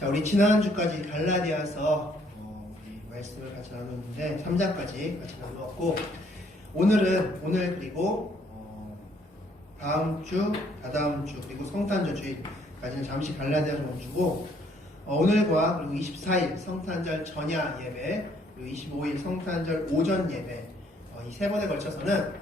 자, 우리 지난주까지 갈라디아서 우리 말씀을 같이 나눴는데 3장까지 같이 나누었고, 오늘 그리고 다음 주, 다다음 주, 그리고 성탄절 주일까지는 잠시 갈라디아를 멈추고, 오늘과 그리고 24일 성탄절 전야 예배, 그리고 25일 성탄절 오전 예배, 이 세 번에 걸쳐서는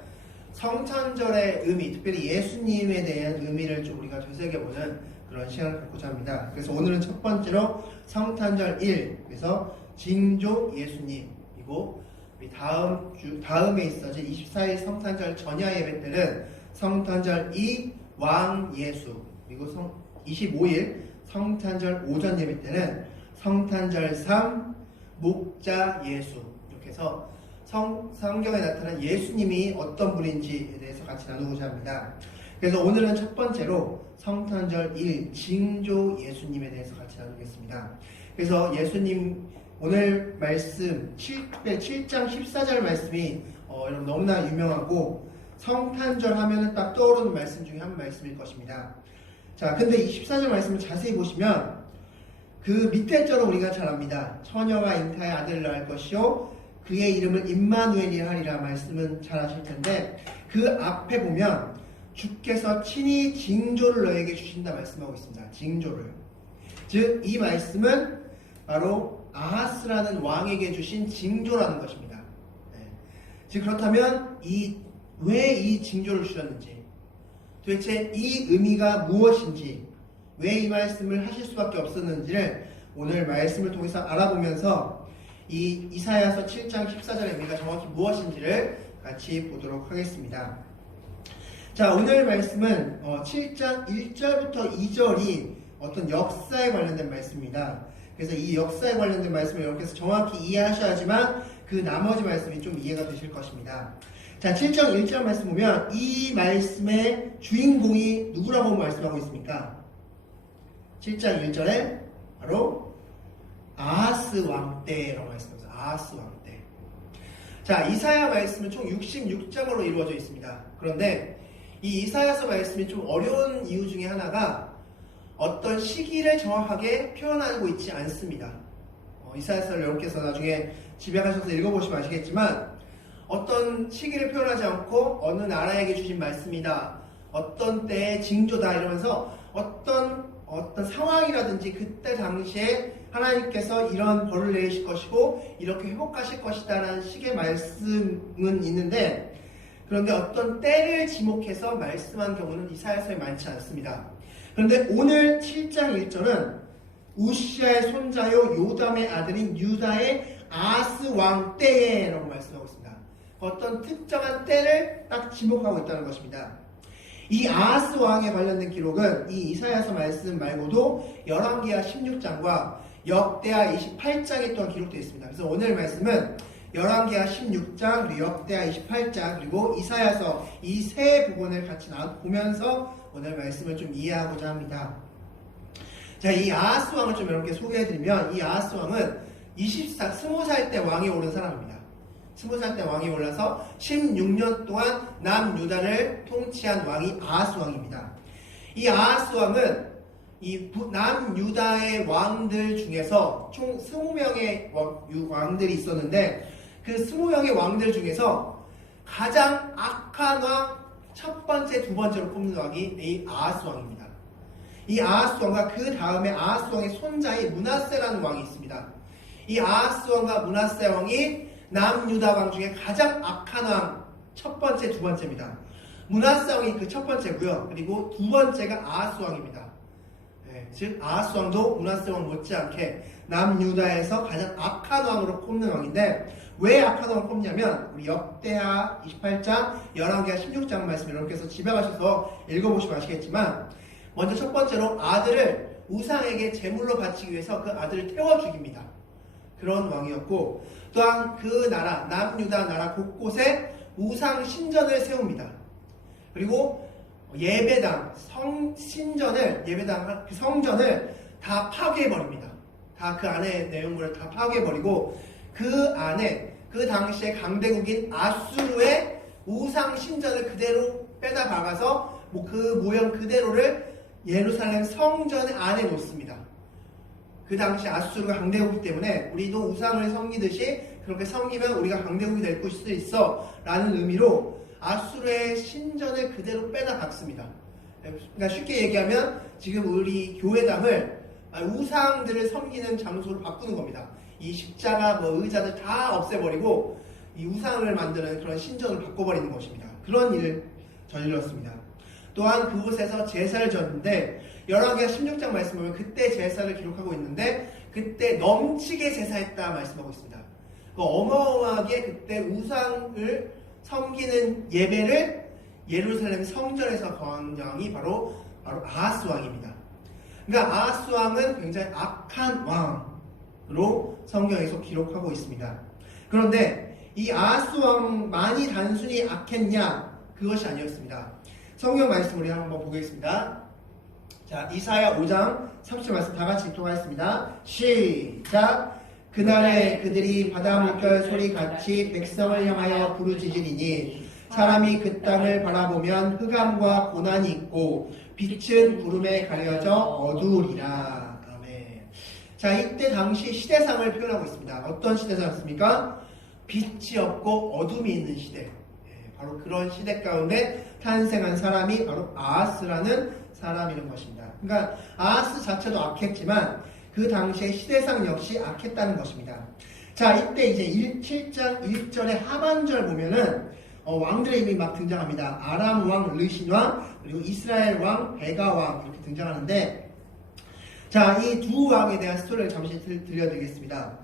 성탄절의 의미, 특별히 예수님에 대한 의미를 좀 우리가 되새겨보는 그런 시간을 갖고자 합니다. 그래서 오늘은 첫 번째로 성탄절 1, 그래서 징조 예수님이고, 다음에 있어질 24일 성탄절 전야 예배 때는 성탄절 2, 왕 예수, 그리고 25일 성탄절 오전 예배 때는 성탄절 3, 목자 예수, 이렇게 해서 성경에 나타난 예수님이 어떤 분인지에 대해서 같이 나누고자 합니다. 그래서 오늘은 첫 번째로 성탄절 1, 징조 예수님에 대해서 같이 나누겠습니다. 그래서 예수님 오늘 말씀 7장 14절 말씀이 여러분 너무나 유명하고 성탄절 하면은 딱 떠오르는 말씀 중에 한 말씀일 것입니다. 자, 근데 이 14절 말씀을 자세히 보시면 그 밑에 절을 우리가 잘 압니다. 처녀가 잉타의 아들을 낳을 것이요 그의 이름을 임마누엘이라 하리라 말씀은 잘 아실 텐데, 그 앞에 보면 주께서 친히 징조를 너에게 주신다 말씀하고 있습니다. 징조를. 즉 이 말씀은 바로 아하스라는 왕에게 주신 징조라는 것입니다. 네. 즉 그렇다면 왜 이 징조를 주셨는지, 도대체 이 의미가 무엇인지, 왜 이 말씀을 하실 수밖에 없었는지를 오늘 말씀을 통해서 알아보면서 이 이사야서 7장 14절의 의미가 정확히 무엇인지를 같이 보도록 하겠습니다. 자, 오늘 말씀은 7장 1절부터 2절이 어떤 역사에 관련된 말씀입니다. 그래서 이 역사에 관련된 말씀을 이렇게 해서 정확히 이해하셔야지만 그 나머지 말씀이 좀 이해가 되실 것입니다. 자, 7장 1절 말씀 보면 이 말씀의 주인공이 누구라고 말씀하고 있습니까? 7장 1절에 바로 아하스 왕 때라고 말씀합니다. 아하스 왕 때. 자, 이사야 말씀은 총 66장으로 이루어져 있습니다. 그런데 이 이사야서 말씀이 좀 어려운 이유 중에 하나가 어떤 시기를 정확하게 표현하고 있지 않습니다. 이사야서를 여러분께서 나중에 집에 가셔서 읽어보시면 아시겠지만 어떤 시기를 표현하지 않고 어느 나라에게 주신 말씀이다, 어떤 때의 징조다 이러면서 어떤 상황이라든지 그때 당시에 하나님께서 이런 벌을 내리실 것이고 이렇게 회복하실 것이다라는 식의 말씀은 있는데, 그런데 어떤 때를 지목해서 말씀한 경우는 이사야서에 많지 않습니다. 그런데 오늘 7장 1절은 우시아의 손자요 요담의 아들인 유다의 아하스 왕 때에 라고 말씀하고 있습니다. 어떤 특정한 때를 딱 지목하고 있다는 것입니다. 이 아하스 왕에 관련된 기록은 이 이사야서 말씀 말고도 열왕기하 16장과 역대하 28장에 또한 기록되어 있습니다. 그래서 오늘 말씀은 열왕기하 16장, 그리고 역대하 28장, 그리고 이사야서 이 세 부분을 같이 보면서 오늘 말씀을 좀 이해하고자 합니다. 자, 이 아하스 왕을 좀 여러분께 소개해드리면, 이 아하스 왕은 20살 때 왕에 오른 사람입니다. 20살 때 왕이 올라서 16년 동안 남유다를 통치한 왕이 아하스 왕입니다. 이 아하스 왕은 이 남유다의 왕들 중에서 총 20명의 왕들이 있었는데, 그 20명의 왕들 중에서 가장 악한 왕 첫 번째, 두 번째로 꼽는 왕이 이 아하스 왕입니다. 이 아하스 왕과 그 다음에 아하스 왕의 손자인 므낫세라는 왕이 있습니다. 이 아하스 왕과 므낫세 왕이 남유다 왕 중에 가장 악한 왕 첫 번째, 두 번째입니다. 므낫세 왕이 그 첫 번째고요. 그리고 두 번째가 아하스 왕입니다. 즉 아하스 왕도 므낫세 왕 못지않게 남유다에서 가장 악한 왕으로 꼽는 왕인데, 왜 악한 왕을 꼽냐면 우리 역대하 28장, 열왕기하 16장 말씀 여러분께서 집에 가셔서 읽어보시면 아시겠지만, 먼저 첫 번째로 아들을 우상에게 제물로 바치기 위해서 그 아들을 태워 죽입니다. 그런 왕이었고, 또한 그 나라 남유다 나라 곳곳에 우상 신전을 세웁니다. 그리고 예배당, 예배당, 그 성전을 다 파괴해버립니다. 다 그 안에 내용물을 다 파괴해버리고, 그 안에 그 당시에 강대국인 아수르의 우상 신전을 그대로 빼다 박아서 그 모형 그대로를 예루살렘 성전 안에 놓습니다. 그 당시 아수르가 강대국이기 때문에 우리도 우상을 섬기듯이 그렇게 섬기면 우리가 강대국이 될 수 있어 라는 의미로 아수르의 신전을 그대로 빼다 박습니다. 그러니까 쉽게 얘기하면 지금 우리 교회당을 우상들을 섬기는 장소로 바꾸는 겁니다. 이 십자가, 의자들 다 없애버리고 이 우상을 만드는 그런 신전을 바꿔버리는 것입니다. 그런 일을 저질렀습니다. 또한 그곳에서 제사를 지었는데 열왕기하 16장 말씀 보면 그때 제사를 기록하고 있는데 그때 넘치게 제사했다 말씀하고 있습니다. 어마어마하게 그때 우상을 섬기는 예배를 예루살렘 성전에서 거한 왕이 바로 아하스 왕입니다. 그러니까 아하스 왕은 굉장히 악한 왕으로 성경에서 기록하고 있습니다. 그런데 이 아하스 왕만이 단순히 악했냐? 그것이 아니었습니다. 성경 말씀 우리 한번 보겠습니다. 자, 이사야 5장 30절 말씀 다 같이 읽도록하겠습니다. 시작! 그날에 그들이 바다 물결 소리같이 백성을 향하여 부르짖으리니 사람이 그 땅을 바라보면 흑암과 고난이 있고 빛은 구름에 가려져 어두우리라. 아멘. 자, 이때 당시 시대상을 표현하고 있습니다. 어떤 시대상이었습니까? 빛이 없고 어둠이 있는 시대. 바로 그런 시대 가운데 탄생한 사람이 바로 아하스라는 사람이라는 것입니다. 그러니까 아하스 자체도 악했지만 그 당시의 시대상 역시 악했다는 것입니다. 자, 이때 이제 7장 1절의 하반절 보면은 왕들의 이름이 막 등장합니다. 아람 왕 르신 왕, 그리고 이스라엘 왕 베가 왕 이렇게 등장하는데, 자, 이 두 왕에 대한 스토리를 잠시 들려드리겠습니다.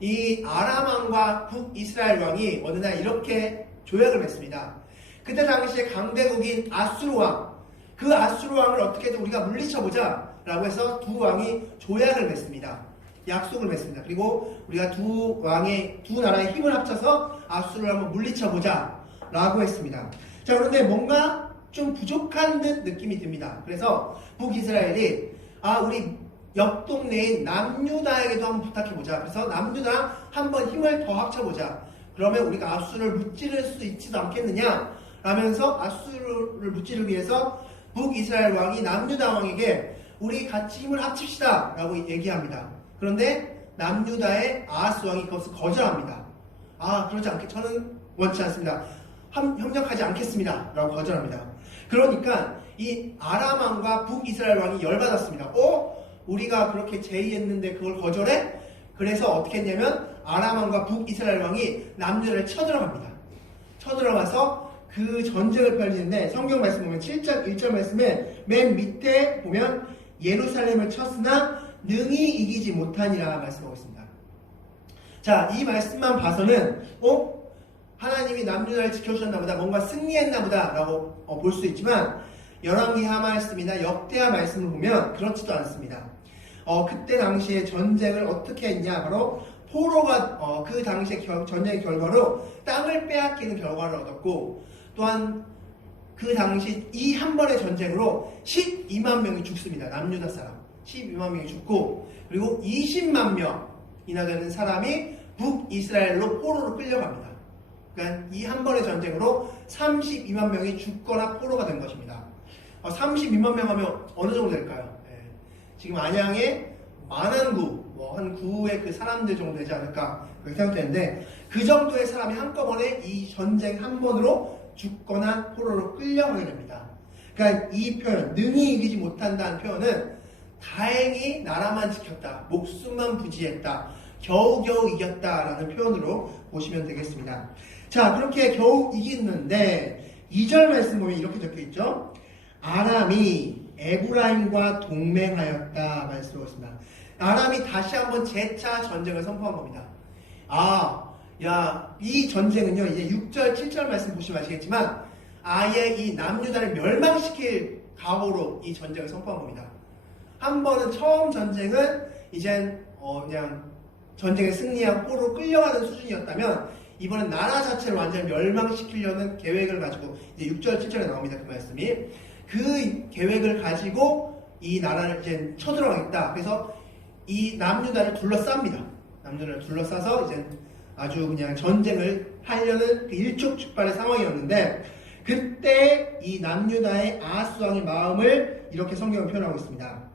이 아람 왕과 북이스라엘 왕이 어느 날 이렇게 조약을 맺습니다. 그때 당시에 강대국인 아수르 왕, 그 아수르 왕을 어떻게든 우리가 물리쳐보자 라고 해서 두 왕이 조약을 맺습니다. 약속을 맺습니다. 그리고 우리가 두 나라의 힘을 합쳐서 아수르를 한번 물리쳐보자 라고 했습니다. 자, 그런데 뭔가 좀 부족한 듯 느낌이 듭니다. 그래서 북이스라엘이 우리 옆 동네인 남유다에게도 한번 부탁해보자. 그래서 남유다랑 한번 힘을 더 합쳐보자. 그러면 우리가 아수르를 무찌를 수 있지도 않겠느냐 라면서 아수르를 무찌르기 위해서 북이스라엘 왕이 남유다 왕에게 우리 같이 힘을 합칩시다 라고 얘기합니다. 그런데 남유다의 아하스 왕이 그것을 거절합니다. 그러지 저는 원치 않습니다. 협력하지 않겠습니다 라고 거절합니다. 그러니까 이 아람 왕과 북이스라엘 왕이 열받았습니다. 우리가 그렇게 제의했는데 그걸 거절해? 그래서 어떻게 했냐면 아람 왕과 북이스라엘 왕이 남유다를 쳐들어갑니다. 쳐들어가서 그 전쟁을 펼치는데 성경 말씀 보면 7장 1절 말씀에 맨 밑에 보면 예루살렘을 쳤으나 능히 이기지 못하니라 말씀하고 있습니다. 자, 이 말씀만 봐서는 하나님이 남유다를 지켜주셨나 보다, 뭔가 승리했나 보다 라고 볼 수 있지만 열왕기하 말씀이나 역대하 말씀을 보면 그렇지도 않습니다. 그때 당시에 전쟁을 어떻게 했냐, 바로 포로가 그 당시의 전쟁의 결과로 땅을 빼앗기는 결과를 얻었고, 또한 그 당시 이 한 번의 전쟁으로 12만 명이 죽습니다. 남유다 사람 12만 명이 죽고, 그리고 20만 명이나 되는 사람이 북이스라엘로 포로로 끌려갑니다. 그러니까 이 한 번의 전쟁으로 32만 명이 죽거나 포로가 된 것입니다. 32만 명 하면 어느 정도 될까요? 지금 안양의 만안구, 한 구의 그 사람들 정도 되지 않을까 그렇게 생각되는데, 그 정도의 사람이 한꺼번에 이 전쟁 한 번으로 죽거나 포로로 끌려가게 됩니다. 그러니까 이 표현, 능히 이기지 못한다는 표현은 다행히 나라만 지켰다, 목숨만 부지했다, 겨우겨우 이겼다라는 표현으로 보시면 되겠습니다. 자, 그렇게 겨우 이겼는데 2절 말씀 보면 이렇게 적혀있죠. 아람이 에브라임과 동맹하였다 말씀하고 있습니다. 아람이 다시 한번 재차 전쟁을 선포한 겁니다. 이 전쟁은요, 이제 6절, 7절 말씀 보시면 아시겠지만 아예 이 남유다를 멸망시킬 각오로 이 전쟁을 선포한 겁니다. 한 번은 처음 전쟁은 이젠 그냥 전쟁에 승리하고 포로로 끌려가는 수준이었다면, 이번엔 나라 자체를 완전히 멸망시키려는 계획을 가지고, 이제 6절, 7절에 나옵니다. 그 말씀이. 그 계획을 가지고 이 나라를 이제 쳐들어가겠다. 그래서 이 남유다를 둘러쌉니다. 남유다를 둘러싸서 이제 아주 그냥 전쟁을 하려는 그 일촉즉발의 상황이었는데, 그때 이 남유다의 아하스 왕의 마음을 이렇게 성경은 표현하고 있습니다.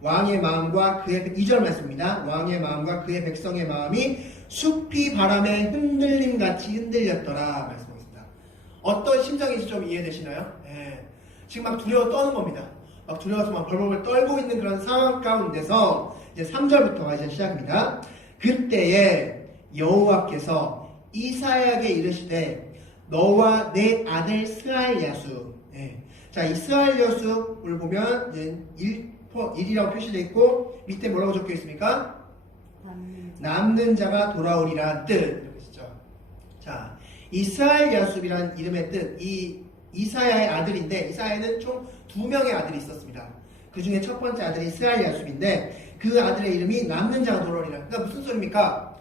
왕의 마음과 그의 2절 말씀입니다. 왕의 마음과 그의 백성의 마음이 숲이 바람에 흔들림같이 흔들렸더라 말씀하겠습니다. 어떤 심정인지 좀 이해되시나요? 예. 지금 막 두려워 떠는 겁니다. 막 두려워서 막 벌벌 떨고 있는 그런 상황 가운데서 이제 3절부터 이제 시작입니다. 그때에 여호와께서 이사야에게 이르시되 너와 내 아들 스알야수. 예. 자, 이 스알야수를 보면 이제 1이라고 표시되어 있고 밑에 뭐라고 적혀 있습니까? 남는 자가 돌아오리란 뜻. 이렇게 쓰죠. 자, 이 스알야수이라는 이름의 뜻, 이 이사야의 아들인데 이사야는 총 2명의 아들이 있었습니다. 그 중에 첫 번째 아들이 스알야수인데 그 아들의 이름이 남는 자가 돌아오리라. 그러니까 무슨 소리입니까?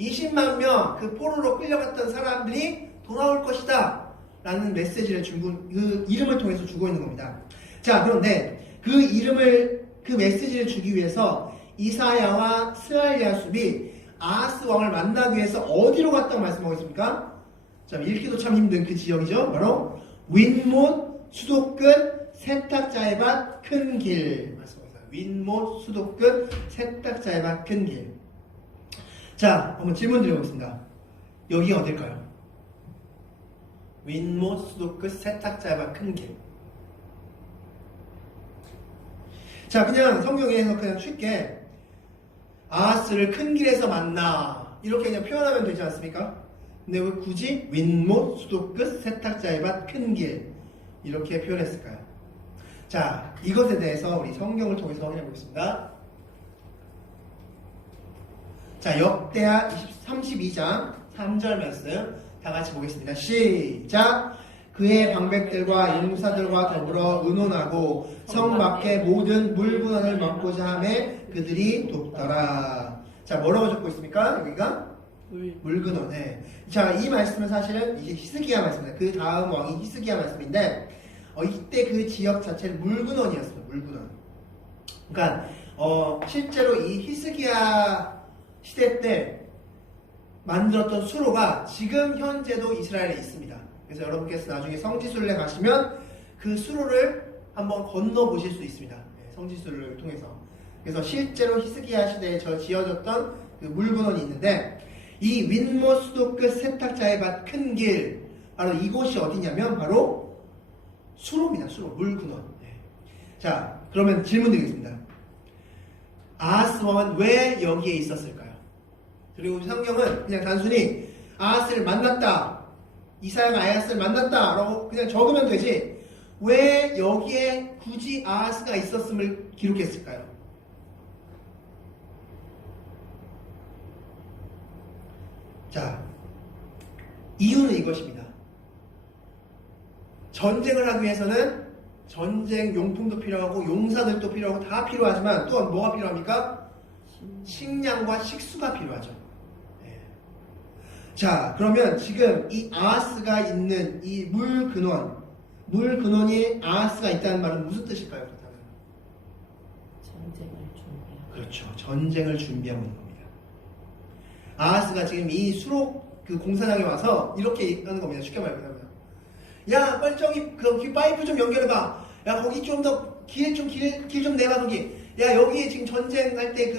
20만 명 그 포로로 끌려갔던 사람들이 돌아올 것이다 라는 메시지를 그 이름을 통해서 주고 있는 겁니다. 자, 그런데 그 메시지를 주기 위해서 이사야와 스알야숲이 아하스 왕을 만나기 위해서 어디로 갔다고 말씀하고 있습니까? 자, 읽기도 참 힘든 그 지역이죠. 바로 윈못 수도끝 세탁자의 밭 큰 길 말씀하고 있어요. 윈못 수도끝 세탁자의 밭 큰 길. 자, 한번 질문 드려보겠습니다. 여기 어딜까요? 윈못 수도끝 세탁자의 밭 큰 길. 자, 그냥 성경에서 그냥 쉽게 아하스를 큰 길에서 만나 이렇게 그냥 표현하면 되지 않습니까? 근데 왜 굳이 윈못 수도끝 세탁자의 밭 큰 길 이렇게 표현했을까요? 자, 이것에 대해서 우리 성경을 통해서 확인해 보겠습니다. 자, 역대하 32장 3절 말씀 다 같이 보겠습니다. 시작! 그의 방백들과 용사들과 더불어 의논하고 성 밖의 모든 물분원을 막고자 하매 그들이 돕더라. 자, 뭐라고 적고 있습니까? 여기가? 물근원에. 자, 이 말씀은 사실은 이제 히스기야 말씀입니다. 그 다음 왕이 히스기야 말씀인데 이때 그 지역 자체는 물근원이었습니다. 물근원. 그러니까 실제로 이 히스기야 시대 때 만들었던 수로가 지금 현재도 이스라엘에 있습니다. 그래서 여러분께서 나중에 성지순례 가시면 그 수로를 한번 건너 보실 수 있습니다. 성지순례를 통해서. 그래서 실제로 히스기야 시대에 지어졌던 그 물근원이 있는데 이 윈못 수도끝 세탁자의 밭 큰 길 바로 이곳이 어디냐면 바로 수로입니다. 수로 물근원. 자, 그러면 질문 드리겠습니다. 아하스 왕은 왜 여기에 있었을까요? 그리고 성경은 그냥 단순히 아하스를 만났다, 이사야가 아하스를 만났다 라고 그냥 적으면 되지 왜 여기에 굳이 아하스가 있었음을 기록했을까요? 자, 이유는 이것입니다. 전쟁을 하기 위해서는 전쟁 용품도 필요하고 용사들도 필요하고 다 필요하지만 또 뭐가 필요합니까? 식량과 식수가 필요하죠. 자, 그러면 지금 이 아하스가 있는 이 물근원이 아하스가 있다는 말은 무슨 뜻일까요? 그렇다면? 전쟁을 준비하고. 그렇죠. 전쟁을 준비하고 있는 겁니다. 아하스가 지금 이 수로 그 공사장에 와서 이렇게 하는 겁니다. 쉽게 말하면. 야, 빨리 저기 그 파이프 좀 연결해봐. 야, 거기 좀 더 길 좀 내봐, 거기. 야, 여기에 지금 전쟁할 때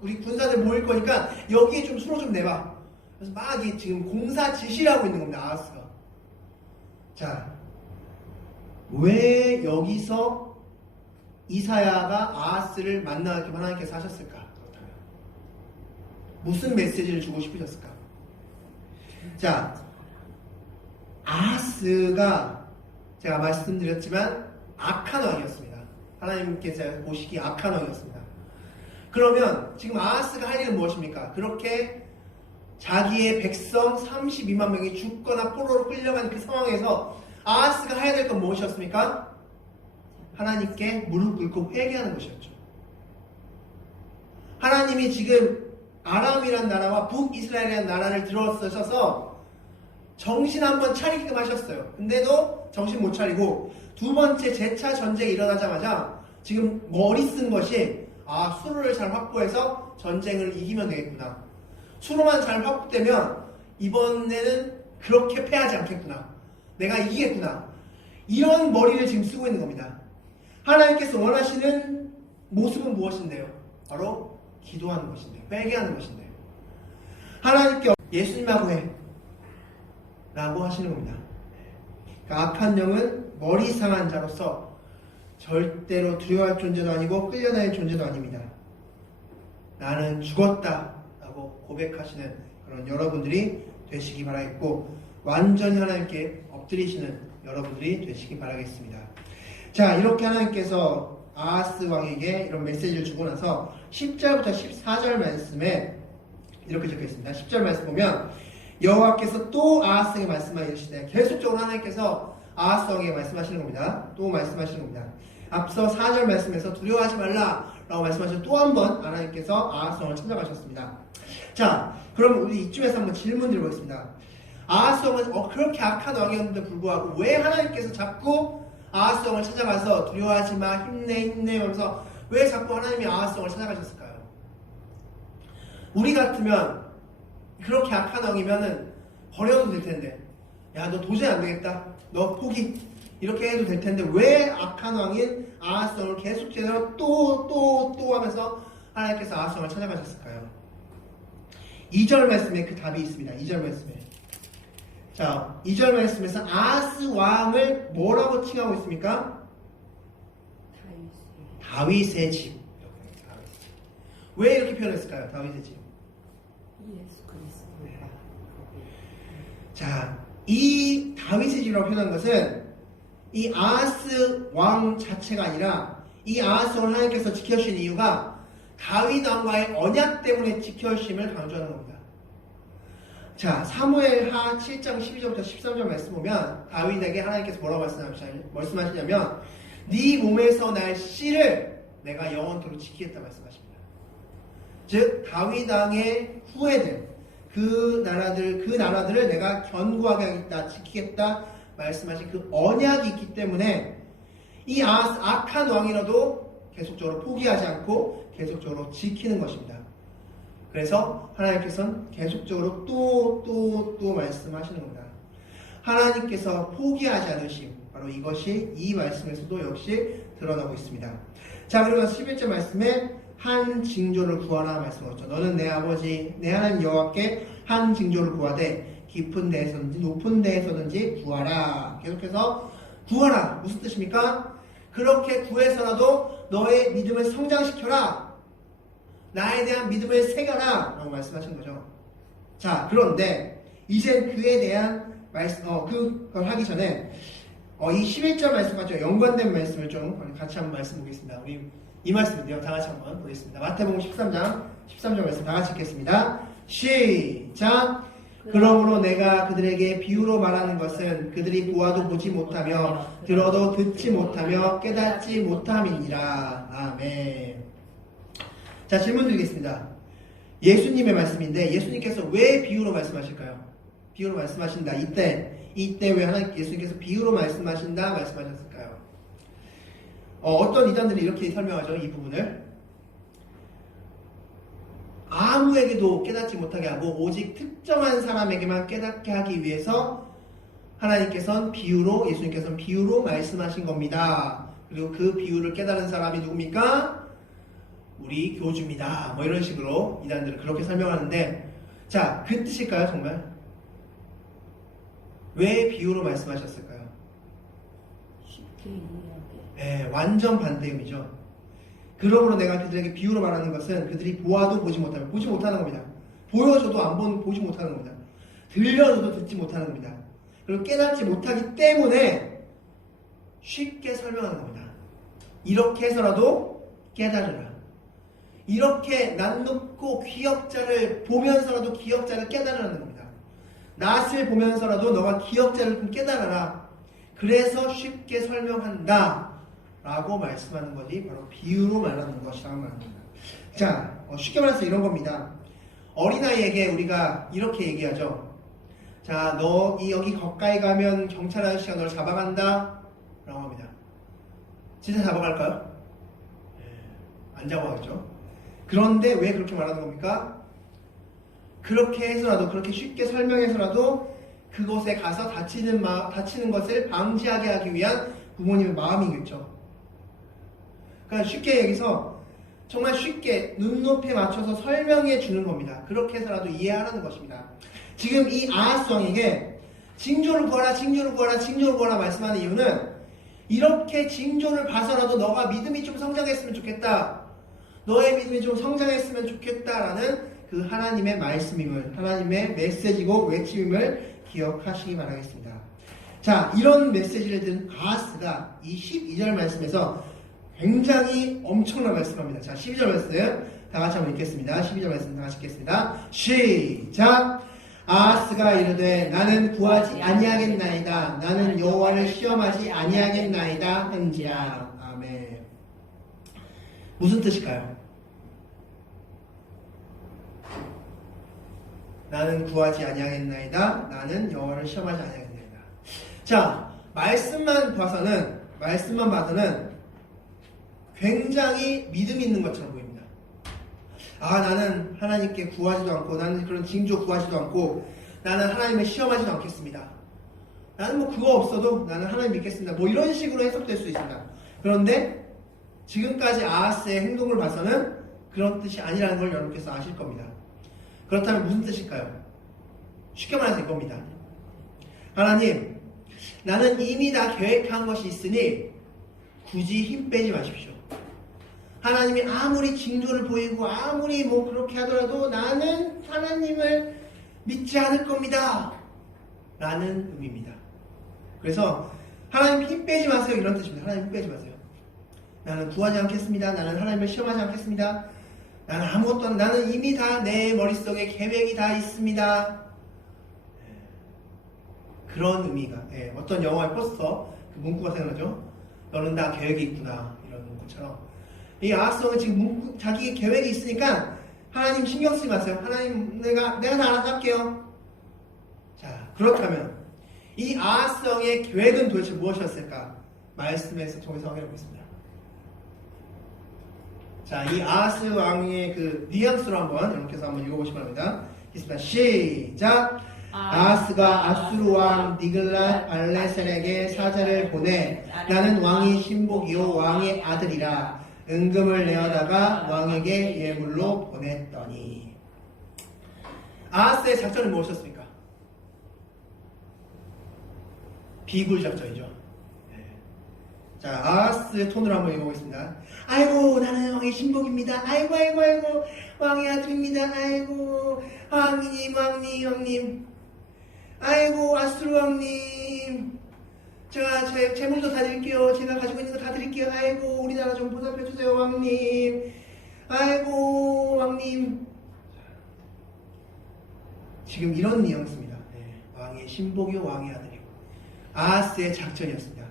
우리 군사들 모일 거니까 여기에 좀 수로 좀 내봐. 그래서 막 지금 공사 지시를 하고 있는 겁니다. 아하스가. 자, 왜 여기서 이사야가 아하스를 만나게 하나님께서 하셨을까? 그렇다면 무슨 메시지를 주고 싶으셨을까? 자, 아하스가 제가 말씀드렸지만 악한 왕이었습니다. 하나님께서 보시기에 악한 왕이었습니다. 그러면 지금 아하스가 할 일은 무엇입니까? 그렇게 자기의 백성 32만 명이 죽거나 포로로 끌려간 그 상황에서 아하스가 해야 될 건 무엇이었습니까? 하나님께 무릎 꿇고 회개하는 것이었죠. 하나님이 지금 아람이라는 나라와 북이스라엘이라는 나라를 들어서셔서 정신 한번 차리게끔 하셨어요. 근데도 정신 못 차리고 두 번째 재차 전쟁이 일어나자마자 지금 머리 쓴 것이 수로를 잘 확보해서 전쟁을 이기면 되겠구나. 수로만 잘 확보되면 이번에는 그렇게 패하지 않겠구나. 내가 이기겠구나. 이런 머리를 지금 쓰고 있는 겁니다. 하나님께서 원하시는 모습은 무엇인데요? 바로 기도하는 것인데요. 회개하는 것인데요. 하나님께 예수님하고 해 라고 하시는 겁니다. 그러니까 악한 영은 머리 상한 자로서 절대로 두려워할 존재도 아니고 끌려다닐 존재도 아닙니다. 나는 죽었다 라고 고백하시는 그런 여러분들이 되시기 바라겠고, 완전히 하나님께 엎드리시는 여러분들이 되시기 바라겠습니다. 자, 이렇게 하나님께서 아하스 왕에게 이런 메시지를 주고 나서 10절부터 14절 말씀에 이렇게 적혀 있습니다. 10절 말씀 보면 여호와께서 또 아하스에게 말씀하시되, 계속적으로 하나님께서 아하스 왕에게 말씀하시는 겁니다. 또 말씀하시는 겁니다. 앞서 4절 말씀에서 두려워하지 말라 라고 말씀하셔서 또 한 번 하나님께서 아하스 왕을 찾아가셨습니다. 자, 그럼 우리 이쯤에서 한번 질문 드려보겠습니다. 아하스 왕은 그렇게 악한 왕이었는데 불구하고 왜 하나님께서 자꾸 아하스 왕을 찾아가서 두려워하지 마, 힘내 하면서 왜 자꾸 하나님이 아하스 왕을 찾아가셨을까요? 우리 같으면 그렇게 악한 왕이면은 버려도 될 텐데, 야, 너 도저히 안 되겠다, 너 포기, 이렇게 해도 될 텐데 왜 악한 왕인 아하스 왕을 계속해서 또 하면서 하나님께서 아하스 왕을 찾아가셨을까요? 2절 말씀에 그 답이 있습니다. 2절 말씀에. 자, 2절 말씀에서 아하스 왕을 뭐라고 칭하고 있습니까? 다윗의 집. 왜 이렇게 표현했을까요? 다윗의 집. 예수 그리스도가. 자, 이 다윗의 집이라고 표현한 것은 이 아하스 왕 자체가 아니라 이 아하스 왕을 하나님께서 지켜주신 이유가 다윗 왕과의 언약 때문에 지켜주심을 강조하는 겁니다. 자, 사무엘하 7장 12절부터 13절 말씀 보면 다윗에게 하나님께서 뭐라고 말씀하시냐면 네 몸에서 날 씨를 내가 영원토록 지키겠다 말씀하십니다. 즉 다윗 왕의 후예들, 그 나라들을 내가 견고하게 하겠다, 지키겠다 말씀하신 그 언약이 있기 때문에 이 아하스 악한 왕이라도 계속적으로 포기하지 않고 계속적으로 지키는 것입니다. 그래서 하나님께서는 계속적으로 또 말씀하시는 겁니다. 하나님께서 포기하지 않으심, 바로 이것이 이 말씀에서도 역시 드러나고 있습니다. 자, 그러면 11절 말씀에 한 징조를 구하라 말씀하셨죠. 너는 내 아버지 내 하나님 여호와께 한 징조를 구하되 깊은 데에서든지 높은 데에서든지 구하라. 계속해서 구하라. 무슨 뜻입니까? 그렇게 구해서라도 너의 믿음을 성장시켜라. 나에 대한 믿음을 새겨라 라고 말씀하신 거죠. 자, 그런데 이제 그에 대한 그걸 하기 전에 이 11절 말씀과 연관된 말씀을 좀 같이 한번 말씀 보겠습니다. 우리 이 말씀인데요, 다 같이 한번 보겠습니다. 마태복음 13절 말씀 다 같이 읽겠습니다. 시작. 그러므로 내가 그들에게 비유로 말하는 것은 그들이 보아도 보지 못하며 들어도 듣지 못하며 깨닫지 못함이니라. 아멘. 자, 질문 드리겠습니다. 예수님의 말씀인데 예수님께서 왜 비유로 말씀하실까요? 비유로 말씀하신다. 이때 왜 예수님께서 비유로 말씀하셨을까요? 어떤 이단들이 이렇게 설명하죠, 이 부분을. 아무에게도 깨닫지 못하게 하고 오직 특정한 사람에게만 깨닫게 하기 위해서 예수님께서는 비유로 말씀하신 겁니다. 그리고 그 비유를 깨달은 사람이 누굽니까? 우리 교주입니다. 뭐 이런 식으로 이단들은 그렇게 설명하는데, 자, 그 뜻일까요, 정말? 왜 비유로 말씀하셨을까요? 쉽게 이해하게. 네, 완전 반대 의미죠. 그러므로 내가 그들에게 비유로 말하는 것은 그들이 보아도 보지 못하는 겁니다. 보여줘도 보지 못하는 겁니다. 들려줘도 듣지 못하는 겁니다. 그리고 깨닫지 못하기 때문에 쉽게 설명하는 겁니다. 이렇게 해서라도 깨달으라. 이렇게 낯높고 귀역자를 보면서라도 귀역자를 깨달으라는 겁니다. 낯을 보면서라도 너가 귀역자를 좀 깨달아라. 그래서 쉽게 설명한다 라고 말씀하는 것이 바로 비유로 말하는 것이라고 말합니다. 자, 쉽게 말해서 이런 겁니다. 어린아이에게 우리가 이렇게 얘기하죠. 자, 너 여기 가까이 가면 경찰 아저씨가 널 잡아간다 라고 합니다. 진짜 잡아갈까요? 안 잡아가죠. 그런데 왜 그렇게 말하는 겁니까? 그렇게 해서라도, 그렇게 쉽게 설명해서라도 그곳에 가서 다치는 것을 방지하게 하기 위한 부모님의 마음이겠죠. 그러니까 쉽게 얘기해서 정말 쉽게 눈높이에 맞춰서 설명해 주는 겁니다. 그렇게 해서라도 이해하라는 것입니다. 지금 이 아하스 왕에게 징조를 구하라, 징조를 구하라, 징조를 구하라 말씀하는 이유는 이렇게 징조를 봐서라도 너가 믿음이 좀 성장했으면 좋겠다. 너의 믿음이 좀 성장했으면 좋겠다라는 그 하나님의 말씀임을, 하나님의 메시지고 외침임을 기억하시기 바라겠습니다. 자, 이런 메시지를 들은 아하스가 이 12절 말씀에서 굉장히 엄청난 말씀합니다. 자, 12절 말씀 다 같이 한번 읽겠습니다. 12절 말씀 다 같이 읽겠습니다. 시작! 아하스가 이르되 나는 구하지 아니하겠나이다. 나는 여호와를 시험하지 아니하겠나이다 한지라. 아멘. 무슨 뜻일까요? 나는 구하지 아니하겠나이다. 나는 여호와를 시험하지 아니하겠나이다. 자, 말씀만 봐서는 굉장히 믿음 있는 것처럼 보입니다. 아, 나는 하나님께 구하지도 않고, 나는 그런 징조 구하지도 않고, 나는 하나님을 시험하지도 않겠습니다. 나는 뭐 그거 없어도 나는 하나님 믿겠습니다. 뭐 이런 식으로 해석될 수 있습니다. 그런데 지금까지 아하스의 행동을 봐서는 그런 뜻이 아니라는 걸 여러분께서 아실 겁니다. 그렇다면 무슨 뜻일까요? 쉽게 말해서 이겁니다. 하나님, 나는 이미 다 계획한 것이 있으니 굳이 힘 빼지 마십시오. 하나님이 아무리 징조를 보이고 아무리 뭐 그렇게 하더라도 나는 하나님을 믿지 않을 겁니다. 라는 의미입니다. 그래서 하나님 힘 빼지 마세요. 이런 뜻입니다. 하나님 힘 빼지 마세요. 나는 구하지 않겠습니다. 나는 하나님을 시험하지 않겠습니다. 나는 아무것도 안, 나는 이미 다 내 머릿속에 계획이 다 있습니다. 그런 의미가, 어떤 영화의 포스터, 그 문구가 생각나죠? 너는 다 계획이 있구나. 이런 문구처럼. 이 아하스는 지금 자기 계획이 있으니까 하나님 신경 쓰지 마세요. 하나님, 내가 다 알아서 할게요. 자, 그렇다면 이 아하스 왕의 계획은 도대체 무엇이었을까? 말씀에서 통해서 확인해 보겠습니다. 자, 이 아하스 왕의 그 뉘앙스로 한번 여러분께서 한번 읽어보시기 바랍니다. 있습니다. 시작! 아하스가 아수르 왕 니글랏 발레셀에게 사자를 보내 나는 왕이 신복이요 왕의 아들이라 은금을 내어다가 왕에게 예물로 보냈더니. 아하스의 작전은 무엇이었습니까? 비굴 작전이죠. 자, 아하스의 톤으로 한번 읽어보겠습니다. 아이고, 나는 왕의 신복입니다. 아이고, 왕의 아들입니다. 아이고, 왕님. 아이고, 아수르 왕님. 제가 제 재물도 다 드릴게요. 제가 가지고 있는 거 다 드릴게요. 아이고, 우리나라 좀 보살펴주세요, 왕님. 아이고, 왕님. 지금 이런 뉘앙스입니다. 왕의 신복이요, 왕의 아들이요. 아하스의 작전이었습니다.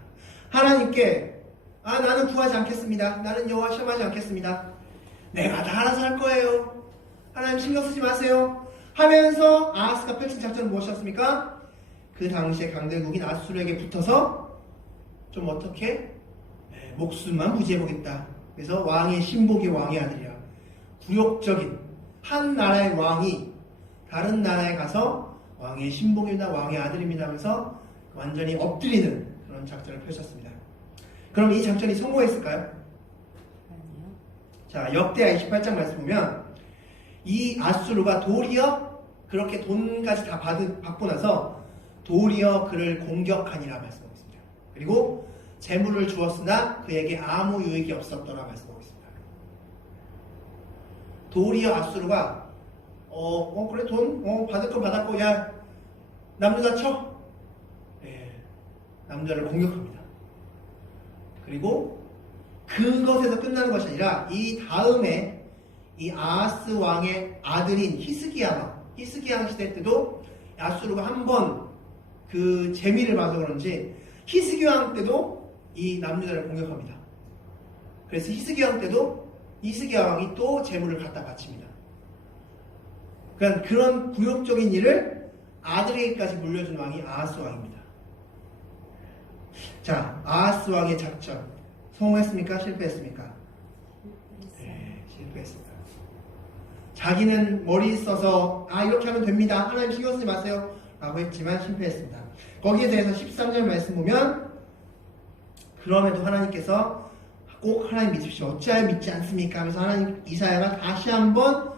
하나님께 나는 구하지 않겠습니다. 나는 여호와 시험하지 않겠습니다. 내가 다 알아서 할 거예요. 하나님 신경 쓰지 마세요. 하면서 아하스가 펼친 작전은 무엇이었습니까? 그 당시에 강대국인 아수르에게 붙어서 좀 어떻게 목숨만 부지해보겠다. 그래서 왕의 신복이 왕의 아들이라. 굴욕적인 한 나라의 왕이 다른 나라에 가서 왕의 신복입니다. 왕의 아들입니다. 하면서 완전히 엎드리는 그런 작전을 펼쳤습니다. 그럼 이 작전이 성공했을까요? 아니요. 자, 역대하 28장 말씀 보면 이 아수르가 도리어 그렇게 돈까지 다 받고 나서 도리어 그를 공격하니라 말씀하고 있습니다. 그리고 재물을 주었으나 그에게 아무 유익이 없었더라 말씀하고 있습니다. 도리어 아수르가 그래 돈 받을 건 받았고 야 남자 쳐. 남자를 공격합니다. 그리고 그것에서 끝나는 것이 아니라 이 다음에 이 아하스 왕의 아들인 히스기야 시대 때도 아수르가 한번 그 재미를 봐서 그런지 히스기야 왕 때도 이 남유다를 공격합니다. 그래서 히스기야 왕 때도 히스기야 왕이 또 재물을 갖다 바칩니다. 그러니까 그런 굴욕적인 일을 아들에게까지 물려준 왕이 아하스 왕입니다. 자, 아하스 왕의 작전 성공했습니까? 실패했습니까? 네, 실패했습니다. 자기는 머리 써서 이렇게 하면 됩니다. 하나님 신경 쓰지 마세요. 라고 했지만 실패했습니다. 거기에 대해서 13절 말씀 보면 그럼에도 하나님께서 꼭 하나님 믿으십시오. 어찌하여 믿지 않습니까? 하면서 하나님 이사야가 다시 한번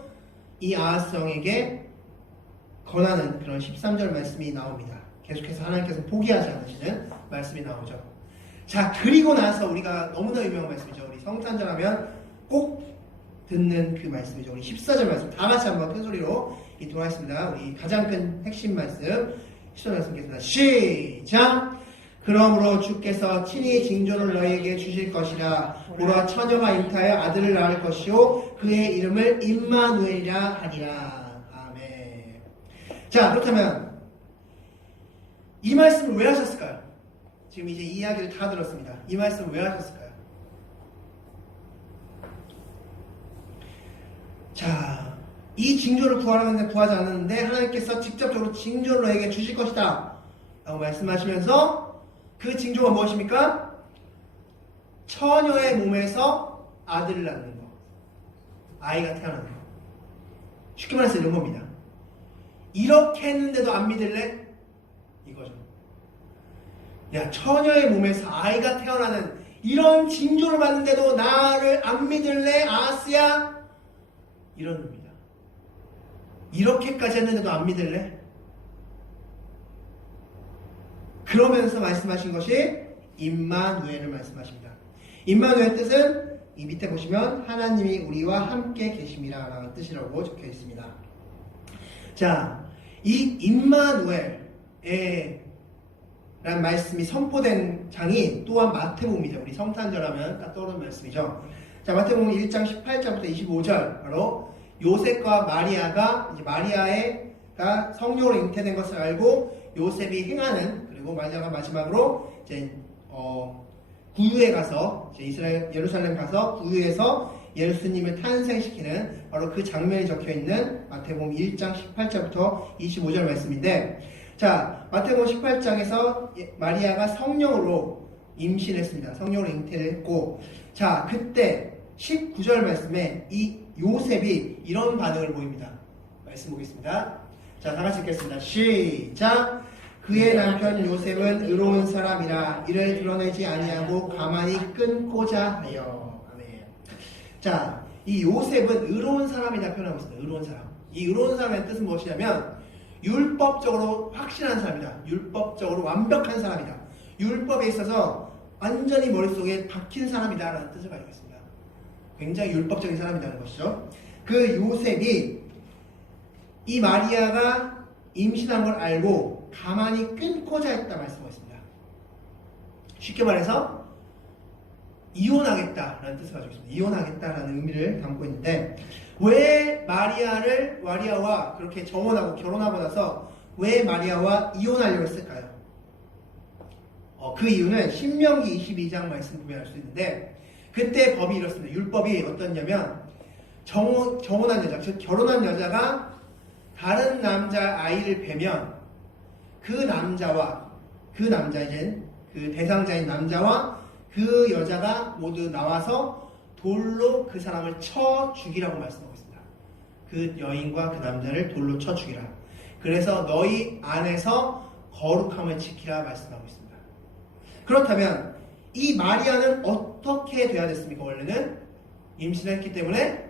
이 아하스 왕에게 권하는 그런 13절 말씀이 나옵니다. 계속해서 하나님께서 포기하지 않으시는 말씀이 나오죠. 자, 그리고 나서 우리가 너무나 유명한 말씀이죠. 우리 성탄절 하면 꼭 듣는 그 말씀이죠. 우리 14절 말씀 다 같이 한번 큰 소리로 읽도록 하겠습니다. 우리 가장 큰 핵심 말씀 14절 말씀 읽겠습니다. 시작! 그러므로 주께서 친히 징조를 너희에게 주실 것이라. 보라 처녀가 잉타하여 아들을 낳을 것이요 그의 이름을 임마누엘이라 하리라. 아멘. 자, 그렇다면 이 말씀을 왜 하셨을까요? 지금 이제 이야기를 다 들었습니다. 이 말씀을 왜 하셨을까요? 자, 이 징조를 구하라는데 구하지 않았는데 하나님께서 직접적으로 징조를 너에게 주실 것이다 라고 말씀하시면서 그 징조가 무엇입니까? 처녀의 몸에서 아들을 낳는 것, 아이가 태어나는 것. 쉽게 말해서 이런 겁니다. 이렇게 했는데도 안 믿을래? 이거죠. 야, 처녀의 몸에서 아이가 태어나는 이런 징조를 받는데도 나를 안 믿을래? 아하스야? 이런 겁니다. 이렇게까지 했는데도 안 믿을래? 그러면서 말씀하신 것이 임마누엘을 말씀하십니다. 임마누엘 뜻은 이 밑에 보시면 하나님이 우리와 함께 계심이라 라는 뜻이라고 적혀 있습니다. 자, 이 임마누엘에 라는 말씀이 선포된 장이 또한 마태복음이죠. 우리 성탄절 하면 딱 떠오르는 말씀이죠. 자, 마태복음 1장 18절부터 25절 바로 요셉과 마리아가 이제 마리아가 성령으로 잉태된 것을 알고 요셉이 행하는, 그리고 마리아가 마지막으로 이제 구유에 가서 이제 예루살렘 가서 구유에서 예수님을 탄생시키는 바로 그 장면이 적혀 있는 마태복음 1장 18절부터 25절 말씀인데, 자, 마태복음 18장에서 마리아가 성령으로 임신했습니다. 성령으로 잉태를 했고, 자, 그때 19절 말씀에 이 요셉이 이런 반응을 보입니다. 말씀 보겠습니다. 자, 다 같이 읽겠습니다. 시작! 그의 남편 요셉은 의로운 사람이라 이를 드러내지 아니하고 가만히 끊고자 하여. 아멘. 자, 이 요셉은 의로운 사람이라 표현하고 있습니다. 의로운 사람. 이 의로운 사람의 뜻은 무엇이냐면 율법적으로 확실한 사람이다. 율법적으로 완벽한 사람이다. 율법에 있어서 완전히 머릿속에 박힌 사람이다 라는 뜻을 가지고 있습니다. 굉장히 율법적인 사람이라는 것이죠. 그 요셉이 이 마리아가 임신한 걸 알고 가만히 끊고자 했다 말씀하고 있습니다. 쉽게 말해서 이혼하겠다라는 뜻을 가지고 있습니다. 이혼하겠다라는 의미를 담고 있는데, 왜 마리아와 그렇게 정혼하고 결혼하고 나서 왜 마리아와 이혼하려고 했을까요? 그 이유는 신명기 22장 말씀 보면 알 수 있는데, 그때 법이 이렇습니다. 율법이 어떠냐면 정혼한 여자, 즉 결혼한 여자가 다른 남자 아이를 베면 그 남자 이제 그 대상자인 남자와 그 여자가 모두 나와서 돌로 그 사람을 쳐 죽이라고 말씀하고 있습니다. 그 여인과 그 남자를 돌로 쳐 죽이라. 그래서 너희 안에서 거룩함을 지키라 말씀하고 있습니다. 그렇다면 이 마리아는 어떻게 돼야 됐습니까? 원래는 임신했기 때문에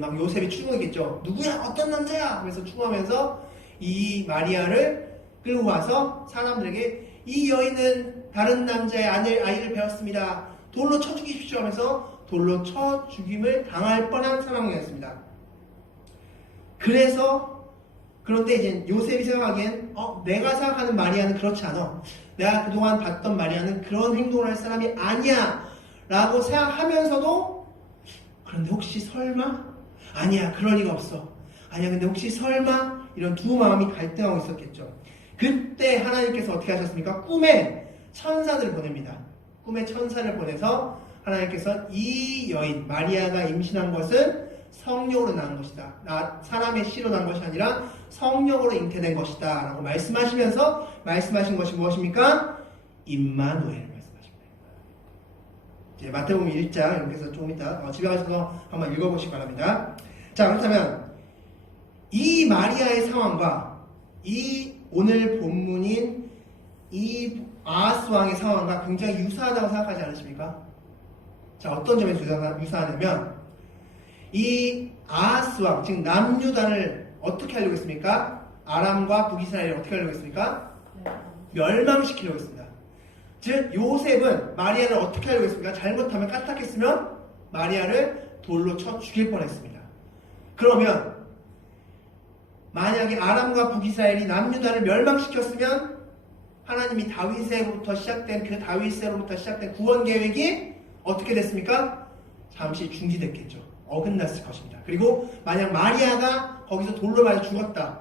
막 요셉이 추궁했겠죠. 누구야? 어떤 남자야? 하면서 추궁하면서 이 마리아를 끌고 와서 사람들에게 이 여인은 다른 남자의 아이를 배웠습니다. 돌로 쳐 죽이십시오 하면서 돌로 쳐 죽임을 당할 뻔한 상황이었습니다. 그런데 이제 요셉이 생각하기엔 내가 생각하는 마리아는 그렇지 않아. 내가 그동안 봤던 마리아는 그런 행동을 할 사람이 아니야 라고 생각하면서도, 그런데 혹시 설마? 아니야, 그럴 리가 없어. 아니야, 근데 혹시 설마? 이런 두 마음이 갈등하고 있었겠죠. 그때 하나님께서 어떻게 하셨습니까? 꿈에 천사들을 보냅니다. 꿈에 천사를 보내서 하나님께서 이 여인 마리아가 임신한 것은 성령으로 낳은 것이다. 사람의 씨로 낳은 것이 아니라 성령으로 잉태된 것이다 라고 말씀하시면서 말씀하신 것이 무엇입니까? 임마누엘 말씀하십니다. 이제 마태복음 1장 이렇게 해서 조금 이따 집에 가셔서 한번 읽어보시기 바랍니다. 자, 그렇다면 이 마리아의 상황과 이 오늘 본문인 이 아하스 왕의 상황과 굉장히 유사하다고 생각하지 않으십니까? 자, 어떤 점에서 유사하냐면 이 아하스 왕, 즉 남유다를 어떻게 하려고 했습니까? 아람과 북이스라엘을 어떻게 하려고 했습니까? 멸망시키려고 했습니다. 즉 요셉은 마리아를 어떻게 하려고 했습니까? 잘못하면 까딱했으면 마리아를 돌로 쳐 죽일 뻔했습니다. 그러면 만약에 아람과 북이스라엘이 남유다를 멸망시켰으면 하나님이 다윗으로부터 시작된 구원 계획이 어떻게 됐습니까? 잠시 중지됐겠죠. 어긋났을 것입니다. 그리고 만약 마리아가 거기서 돌로 맞아 죽었다.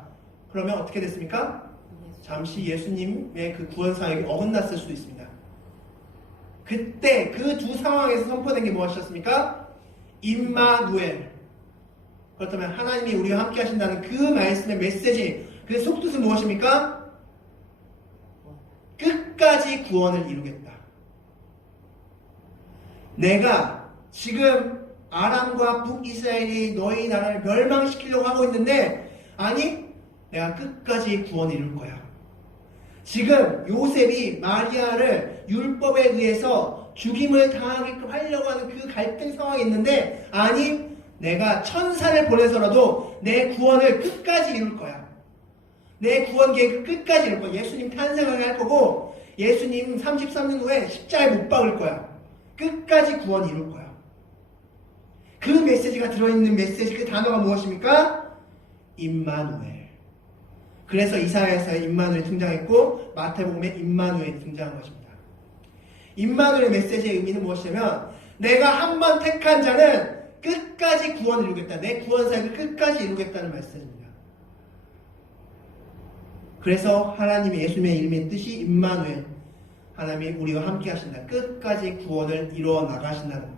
그러면 어떻게 됐습니까? 잠시 예수님의 그 구원 사역이 어긋났을 수도 있습니다. 그때 그 두 상황에서 선포된 게 무엇이었습니까? 임마누엘. 그렇다면 하나님이 우리와 함께 하신다는 그 말씀의 메시지, 그 속뜻은 무엇입니까? 끝까지 구원을 이루겠다. 내가 지금 아람과 북이스라엘이 너희 나라를 멸망시키려고 하고 있는데 아니, 내가 끝까지 구원을 이룰 거야. 지금 요셉이 마리아를 율법에 의해서 죽임을 당하게끔 하려고 하는 그 갈등 상황이 있는데 아니, 내가 천사를 보내서라도 내 구원을 끝까지 이룰 거야. 내 구원 계획을 끝까지 이룰 거야. 예수님 탄생하게 할 거고 예수님 33년 후에 십자가에 못 박을 거야. 끝까지 구원 이룰 거야. 그 메시지가 들어있는 메시지, 그 단어가 무엇입니까? 임마누엘. 그래서 이사야에서 임마누엘이 등장했고 마태복음에 임마누엘이 등장한 것입니다. 임마누엘의 메시지의 의미는 무엇이냐면 내가 한 번 택한 자는 끝까지 구원을 이루겠다. 내 구원 사역을 끝까지 이루겠다는 말씀입니다. 그래서 하나님의 예수님의 이름의 뜻이 임마누엘. 하나님이 우리와 함께 하신다. 끝까지 구원을 이루어 나가신다는 겁니다.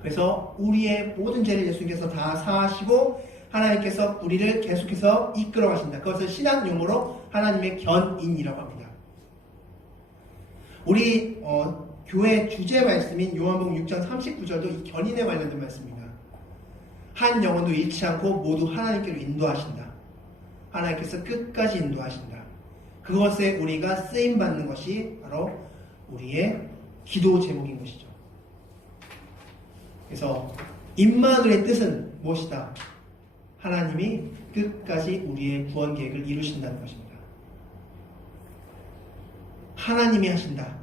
그래서 우리의 모든 죄를 예수님께서 다 사하시고 하나님께서 우리를 계속해서 이끌어 가신다. 그것을 신학 용어로 하나님의 견인이라고 합니다. 우리 교회 주제 말씀인 요한복음 6장 39절도 이 견인에 관련된 말씀입니다. 한 영혼도 잃지 않고 모두 하나님께로 인도하신다. 하나님께서 끝까지 인도하신다. 그것에 우리가 쓰임받는 것이 바로 우리의 기도 제목인 것이죠. 그래서 임마누엘의 뜻은 무엇이다? 하나님이 끝까지 우리의 구원 계획을 이루신다는 것입니다. 하나님이 하신다.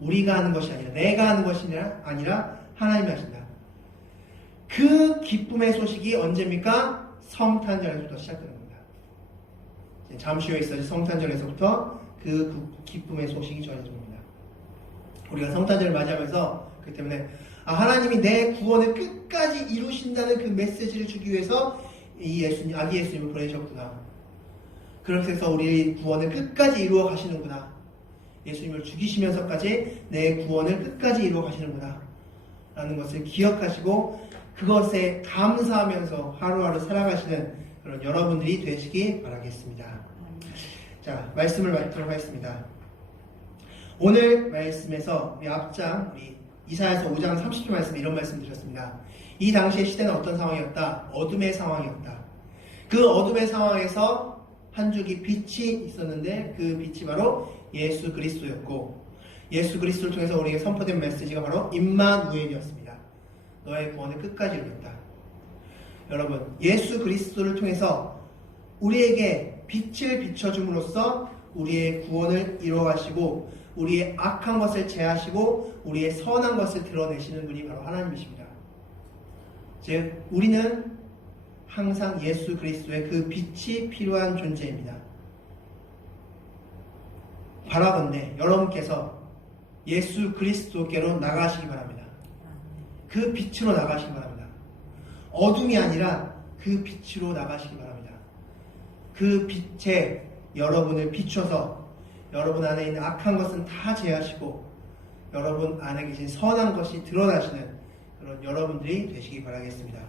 우리가 하는 것이 아니라 내가 하는 것이 아니라 하나님이 하신다. 그 기쁨의 소식이 언제입니까? 성탄절에서부터 시작되는 겁니다. 잠시 후에 있어질 성탄절에서부터 그 기쁨의 소식이 전해집니다. 우리가 성탄절을 맞이하면서 그렇기 때문에 하나님이 내 구원을 끝까지 이루신다는 그 메시지를 주기 위해서 이 아기 예수님을 보내셨구나. 그렇게 해서 우리 구원을 끝까지 이루어 가시는구나. 예수님을 죽이시면서까지 내 구원을 끝까지 이루어 가시는구나. 라는 것을 기억하시고 그것에 감사하면서 하루하루 살아가시는 그런 여러분들이 되시기 바라겠습니다. 자, 말씀을 맡도록 하겠습니다. 오늘 말씀에서 우리 앞장 이사야서 5장 30절 말씀에 이런 말씀 드렸습니다. 이 당시의 시대는 어떤 상황이었다? 어둠의 상황이었다. 그 어둠의 상황에서 한 줄기 빛이 있었는데 그 빛이 바로 예수 그리스도였고 예수 그리스도를 통해서 우리에게 선포된 메시지가 바로 임마누엘이었습니다. 너의 구원을 끝까지 이루겠다. 여러분, 예수 그리스도를 통해서 우리에게 빛을 비춰줌으로써 우리의 구원을 이루어가시고 우리의 악한 것을 제하시고 우리의 선한 것을 드러내시는 분이 바로 하나님이십니다. 즉 우리는 항상 예수 그리스도의 그 빛이 필요한 존재입니다. 바라건대 여러분께서 예수 그리스도께로 나가시기 바랍니다. 그 빛으로 나가시기 바랍니다. 어둠이 아니라 그 빛으로 나가시기 바랍니다. 그 빛에 여러분을 비춰서 여러분 안에 있는 악한 것은 다 제하시고 여러분 안에 계신 선한 것이 드러나시는 그런 여러분들이 되시기 바라겠습니다.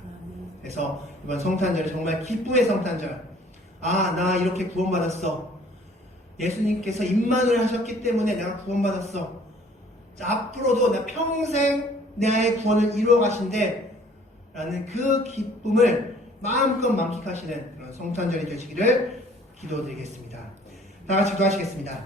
그래서 이번 성탄절이 정말 기쁨의 성탄절. 나 이렇게 구원받았어. 예수님께서 임마누엘 하셨기 때문에 내가 구원받았어. 자, 앞으로도 나 평생 나의 구원을 이루어 가신대 라는 그 기쁨을 마음껏 만끽하시는 그런 성탄절이 되시기를 기도드리겠습니다. 다 같이 기도하시겠습니다.